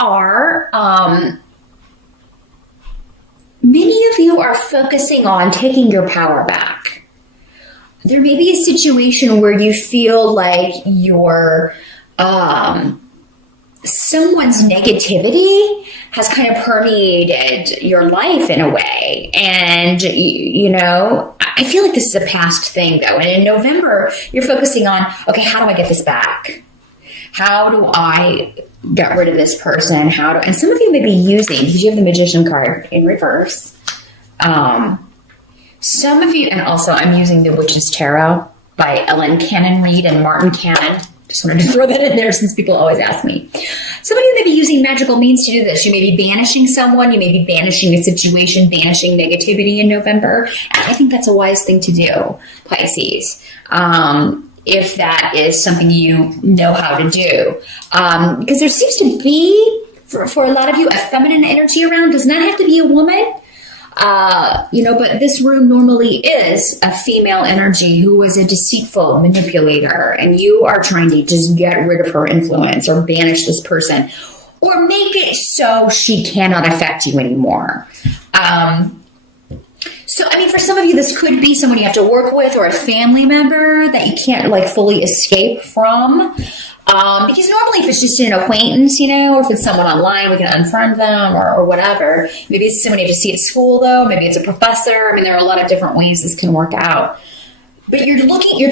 are focusing on taking your power back. There may be a situation where you feel like someone's negativity has kind of permeated your life in a way. And, I feel like this is a past thing, though. And in November, you're focusing on, okay, how do I get this back? How do I get rid of this person? And some of you may be using, because you have the Magician card in reverse. Some of you, and also I'm using the Witch's Tarot by Ellen Cannon Reed and Martin Cannon. Just wanted to throw that in there since people always ask me. Some of you may be using magical means to do this. You may be banishing someone. You may be banishing a situation, banishing negativity in November. And I think that's a wise thing to do, Pisces. If that is something you know how to do. Because there seems to be, for a lot of you, a feminine energy around. Does not have to be a woman. But this room normally is a female energy who is a deceitful manipulator, and you are trying to just get rid of her influence or banish this person or make it so she cannot affect you anymore. For some of you, this could be someone you have to work with or a family member that you can't fully escape from. Because normally if it's just an acquaintance, or if it's someone online, we can unfriend them or whatever. Maybe it's someone you have to see at school, though. Maybe it's a professor. There are a lot of different ways this can work out. But you're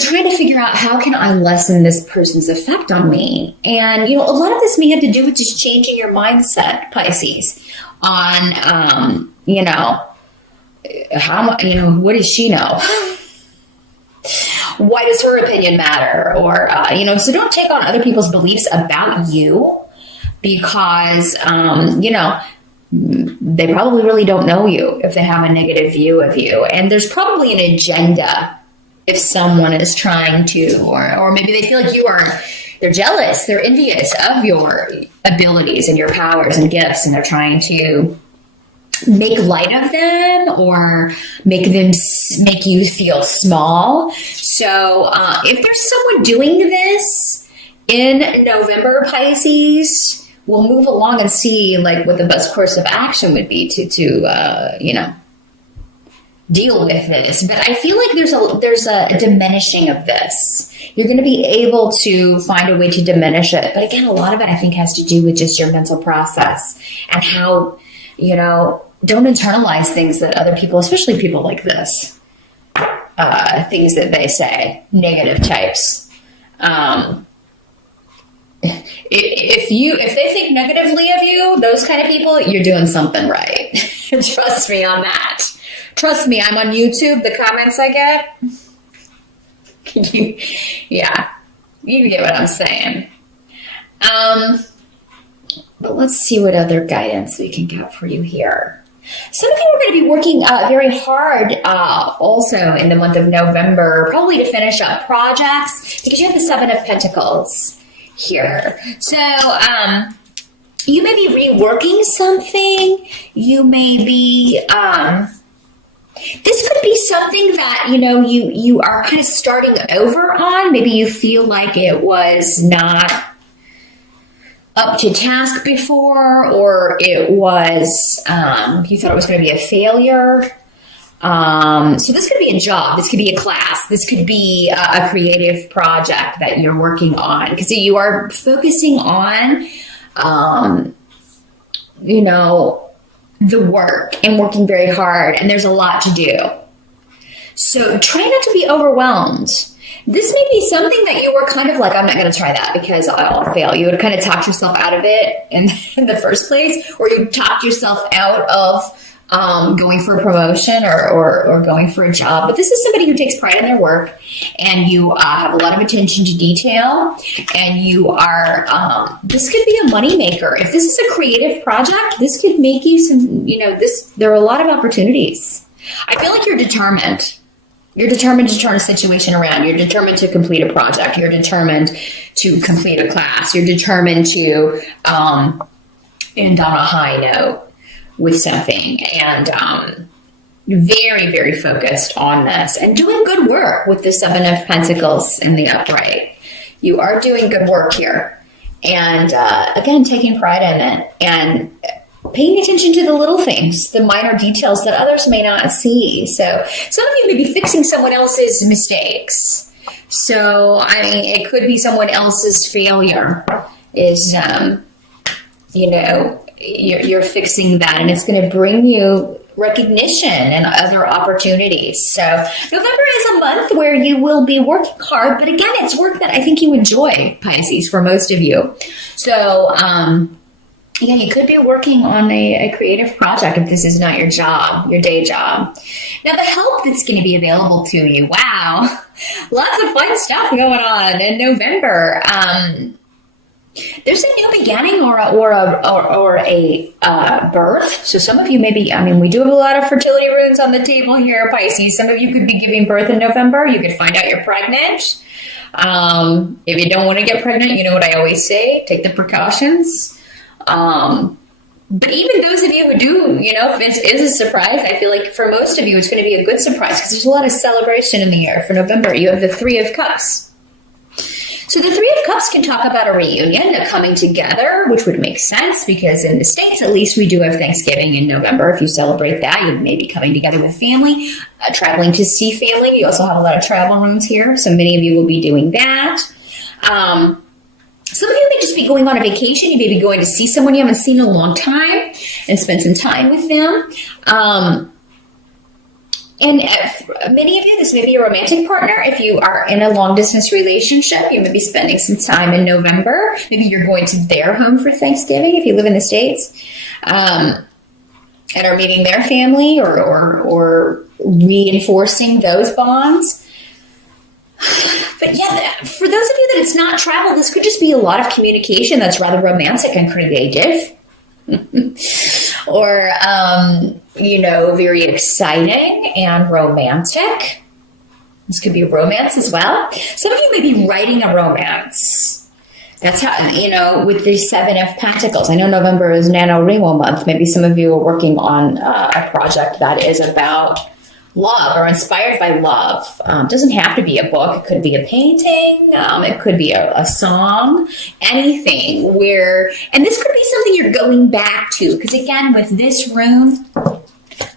trying to figure out, how can I lessen this person's effect on me? And, a lot of this may have to do with just changing your mindset, Pisces, on, what does she know? Why does her opinion matter? Or, so don't take on other people's beliefs about you because, they probably really don't know you if they have a negative view of you. And there's probably an agenda if someone is trying to, or maybe they feel like they're jealous, they're envious of your abilities and your powers and gifts, and they're trying to make light of them or make you feel small. So if there's someone doing this in November, Pisces, we'll move along and see what the best course of action would be to deal with this. But I feel like there's a diminishing of this. You're going to be able to find a way to diminish it. But again, a lot of it I think has to do with just your mental process and how, don't internalize things that other people, especially people like this, things that they say, negative types. If they think negatively of you, those kind of people, you're doing something right. Trust me on that. Trust me, I'm on YouTube. The comments I get, yeah, you get what I'm saying. But let's see what other guidance we can get for you here. Some of you are going to be working very hard also in the month of November, probably to finish up projects, because you have the Seven of Pentacles here. So you may be reworking something. You may be, this could be something that, you are kind of starting over on. Maybe you feel like it was not up to task before, or it was, you thought it was going to be a failure. So this could be a job. This could be a class. This could be a creative project that you're working on, because you are focusing on, the work and working very hard, and there's a lot to do. So try not to be overwhelmed. This may be something that you were kind of like, I'm not going to try that because I'll fail. You would kind of talk yourself out of it in the first place, or you talked yourself out of going for a promotion or going for a job. But this is somebody who takes pride in their work, and you have a lot of attention to detail, and you are, this could be a moneymaker. If this is a creative project, this could make you some, there are a lot of opportunities. I feel like you're determined. You're determined to turn a situation around. You're determined to complete a project. You're determined to complete a class. You're determined to end on a high note with something. And very, very focused on this. And doing good work with the Seven of Pentacles in the upright. You are doing good work here. And again, taking pride in it and paying attention to the little things, the minor details that others may not see. So some of you may be fixing someone else's mistakes. So, I mean, it could be someone else's failure is, you're fixing that, and it's going to bring you recognition and other opportunities. So November is a month where you will be working hard, but again, it's work that I think you enjoy, Pisces, for most of you. So, yeah, you could be working on a creative project if this is not your job, your day job. Now, the help that's going to be available to you, wow, lots of fun stuff going on in November. There's a new beginning or a birth. So some of you maybe, we do have a lot of fertility runes on the table here, Pisces. Some of you could be giving birth in November. You could find out you're pregnant. If you don't want to get pregnant, you know what I always say, take the precautions. But even those of you who do, if it is a surprise, I feel like for most of you, it's going to be a good surprise because there's a lot of celebration in the air for November. You have the Three of Cups. So the Three of Cups can talk about a reunion, a coming together, which would make sense because in the States, at least, we do have Thanksgiving in November. If you celebrate that, you may be coming together with family, traveling to see family. You also have a lot of travel rooms here, so many of you will be doing that. Some of you may just be going on a vacation. You may be going to see someone you haven't seen in a long time and spend some time with them. And many of you, this may be a romantic partner. If you are in a long-distance relationship, you may be spending some time in November. Maybe you're going to their home for Thanksgiving if you live in the States, and are meeting their family or reinforcing those bonds. But yeah, for those of you that it's not travel, this could just be a lot of communication that's rather romantic and creative. Or, very exciting and romantic. This could be romance as well. Some of you may be writing a romance. That's how, with the Seven of Pentacles. I know November is NaNoWriMo month. Maybe some of you are working on a project that is about love or inspired by love. Doesn't have to be a book. It could be a painting. It could be a song, anything and this could be something you're going back to. Because again, with this rune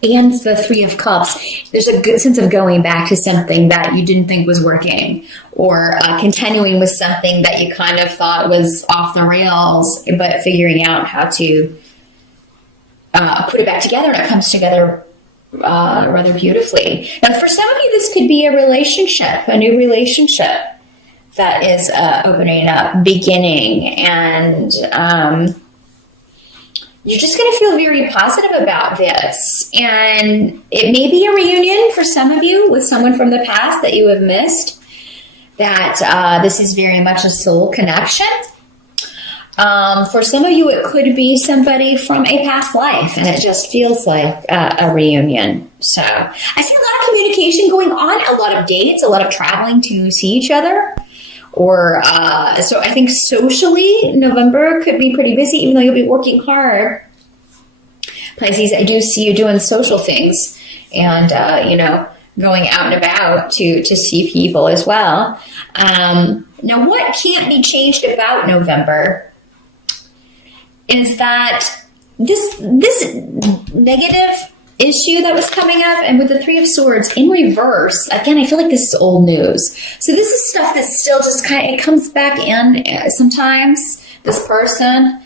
and the Three of Cups, there's a good sense of going back to something that you didn't think was working, or continuing with something that you kind of thought was off the rails, but figuring out how to put it back together, and it comes together rather beautifully. Now, for some of you, this could be a relationship, a new relationship that is opening up, beginning, and you're just going to feel very positive about this. And it may be a reunion for some of you with someone from the past that you have missed, that this is very much a soul connection. For some of you, it could be somebody from a past life, and it just feels like a reunion. So I see a lot of communication going on, a lot of dates, a lot of traveling to see each other. Or so I think socially, November could be pretty busy, even though you'll be working hard. Pisces, I do see you doing social things and, going out and about to see people as well. Now, what can't be changed about November is that this negative issue that was coming up, and with the Three of Swords in reverse, again, I feel like this is old news. So this is stuff that still just it comes back in sometimes, this person.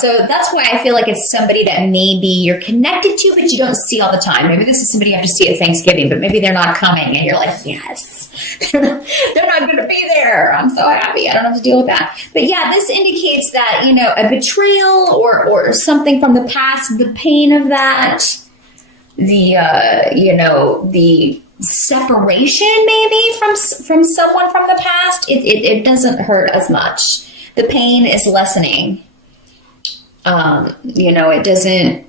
So that's why I feel like it's somebody that maybe you're connected to, but you don't see all the time. Maybe this is somebody you have to see at Thanksgiving, but maybe they're not coming, and you're like, yes, they're not going to be there. I'm so happy. I don't have to deal with that. But yeah, this indicates that, a betrayal or something from the past, the pain of that, the separation maybe from someone from the past, it doesn't hurt as much. The pain is lessening. It doesn't,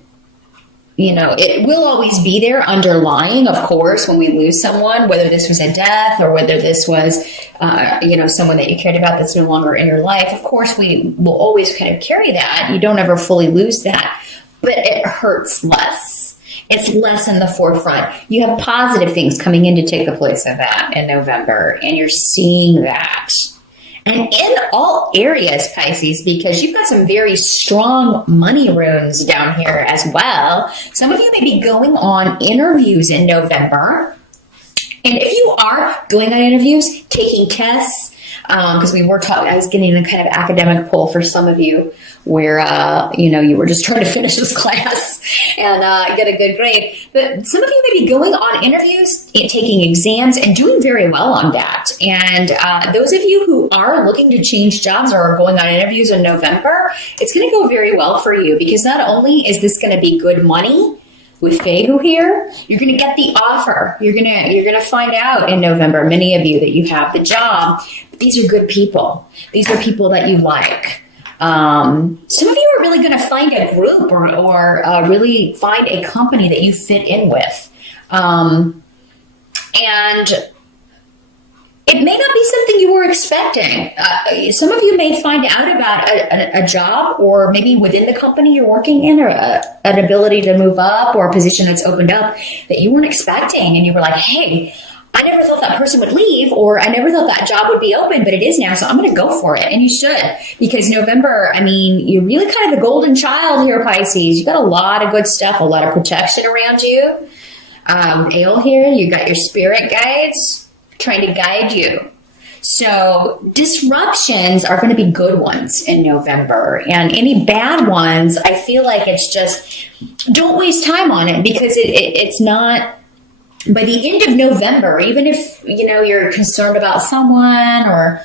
it will always be there underlying, of course, when we lose someone, whether this was a death or whether this was, someone that you cared about that's no longer in your life. Of course, we will always kind of carry that. You don't ever fully lose that, but it hurts less. It's less in the forefront. You have positive things coming in to take the place of that in November, and you're seeing that. And in all areas, Pisces, because you've got some very strong money runes down here as well. Some of you may be going on interviews in November. And if you are going on interviews, taking tests, because we were talking, I was getting a kind of academic pull for some of you where, you were just trying to finish this class and get a good grade. But some of you may be going on interviews, taking exams, and doing very well on that. And those of you who are looking to change jobs or are going on interviews in November, it's going to go very well for you, because not only is this going to be good money, with Fegu here, you're going to get the offer. You're going to find out in November, many of you, that you have the job. But these are good people. These are people that you like. Some of you are really going to find a group or really find a company that you fit in with. And it may not be something you were expecting. Some of you may find out about a job, or maybe within the company you're working in, or an ability to move up, or a position that's opened up that you weren't expecting. And you were like, hey, I never thought that person would leave, or I never thought that job would be open, but it is now, so I'm going to go for it. And you should, because November, you're really kind of the golden child here, Pisces. You got a lot of good stuff, a lot of protection around you. Ale here, you got your spirit guides trying to guide you. So disruptions are going to be good ones in November, and any bad ones, I feel like it's just, don't waste time on it, because it's not, by the end of November, even if, you're concerned about someone, or,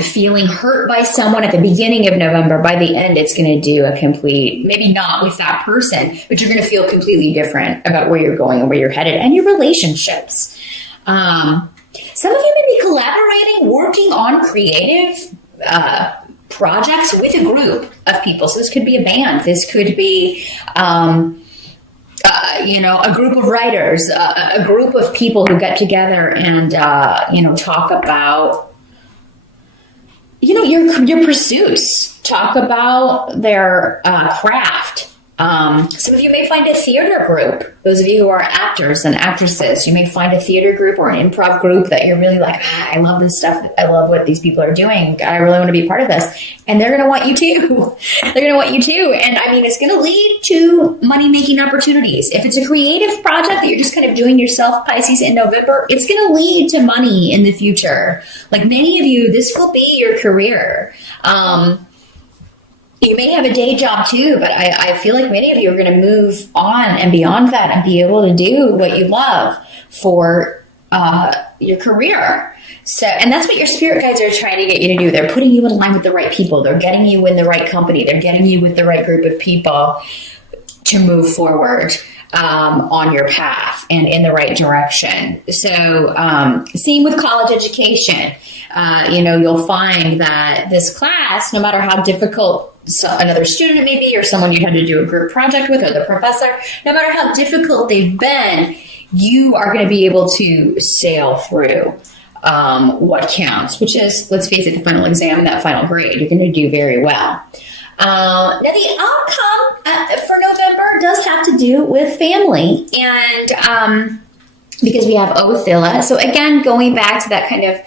feeling hurt by someone at the beginning of November, by the end, it's going to do a complete, maybe not with that person, but you're going to feel completely different about where you're going and where you're headed, and your relationships. Some of you may be collaborating, working on creative projects with a group of people. So this could be a band. This could be, a group of writers, a group of people who get together and, talk about, your pursuits, talk about their craft. Some of you may find a theater group. Those of you who are actors and actresses, you may find a theater group or an improv group that you're really like, I love this stuff. I love what these people are doing. I really want to be part of this. And they're going to want you too. They're going to want you too. And it's going to lead to money-making opportunities. If it's a creative project that you're just kind of doing yourself, Pisces, in November, it's going to lead to money in the future. Like many of you, this will be your career. You may have a day job too, but I feel like many of you are going to move on and beyond that and be able to do what you love for your career. So, and that's what your spirit guides are trying to get you to do. They're putting you in line with the right people. They're getting you in the right company. They're getting you with the right group of people to move forward on your path and in the right direction. So, same with college education. You'll find that this class, no matter how difficult another student may be, or someone you had to do a group project with, or the professor, no matter how difficult they've been, you are going to be able to sail through what counts, which is, let's face it, the final exam, that final grade. You're going to do very well. Now, the outcome for November does have to do with family, and because we have Othilla. So again, going back to that kind of,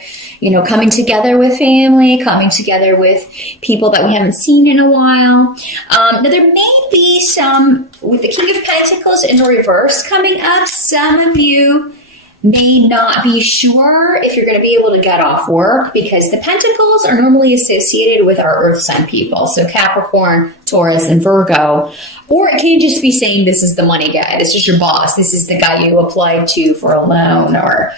coming together with family, coming together with people that we haven't seen in a while. Now, there may be some, with the King of Pentacles in reverse coming up, some of you may not be sure if you're going to be able to get off work, because the Pentacles are normally associated with our Earth sign people. So Capricorn, Taurus, and Virgo. Or it can just be saying this is the money guy. This is your boss. This is the guy you applied to for a loan. Or,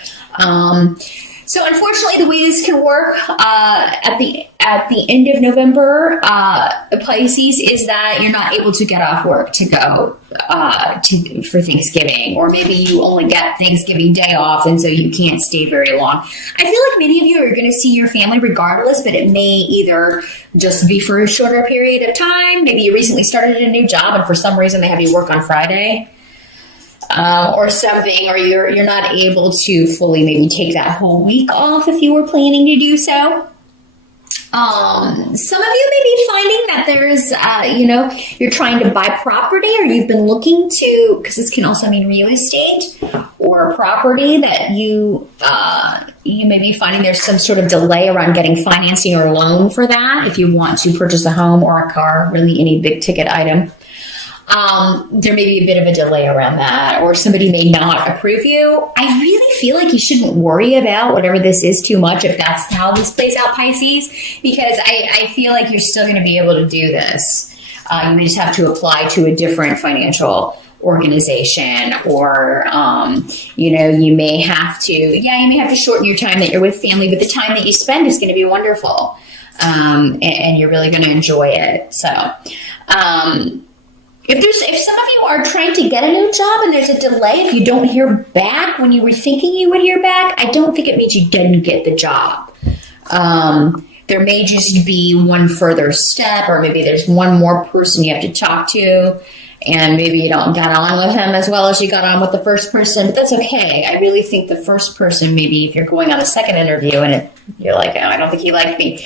so unfortunately, the way this can work at the end of November, Pisces, is that you're not able to get off work to go for Thanksgiving, or maybe you only get Thanksgiving day off, and so you can't stay very long. I feel like many of you are going to see your family regardless, but it may either just be for a shorter period of time. Maybe you recently started a new job, and for some reason they have you work on Friday. Or something, or you're not able to fully maybe take that whole week off if you were planning to do so. Some of you may be finding that there's, you're trying to buy property, or you've been looking to, because this can also mean real estate, or or a property that you may be finding there's some sort of delay around getting financing or loan for that. If you want to purchase a home or a car, really any big ticket item, there may be a bit of a delay around that, or somebody may not approve you. I really feel like you shouldn't worry about whatever this is too much if that's how this plays out, Pisces, because I feel like you're still going to be able to do this. You may just have to apply to a different financial organization, or you may have to shorten your time that you're with family, but the time that you spend is going to be wonderful, and you're really going to enjoy it. So if some of you are trying to get a new job and there's a delay, if you don't hear back when you were thinking you would hear back, I don't think it means you didn't get the job. There may just be one further step, or maybe there's one more person you have to talk to, and maybe you don't get on with him as well as you got on with the first person, but that's okay. I really think the first person, maybe if you're going on a second interview and you're like, oh, I don't think he liked me,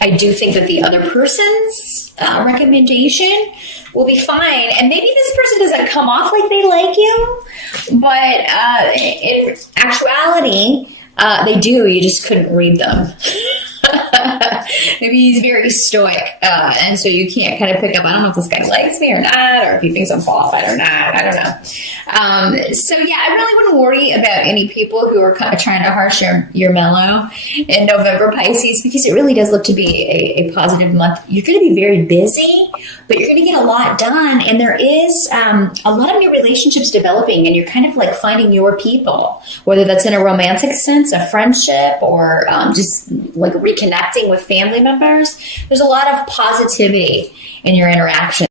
I do think that the other person's recommendation will be fine. And maybe this person doesn't come off like they like you, but in actuality, they do. You just couldn't read them. Maybe he's very stoic, and so you can't kind of pick up, I don't know if this guy likes me or not, or if he thinks I'm qualified or not. I don't know. So yeah, I really wouldn't worry about any people who are kind of trying to harsh your mellow in November, Pisces, because it really does look to be a positive month. You're going to be very busy, but you're going to get a lot done, and there is a lot of new relationships developing, and you're kind of like finding your people, whether that's in a romantic sense, a friendship, or just like reconnecting with family members. There's a lot of positivity in your interaction.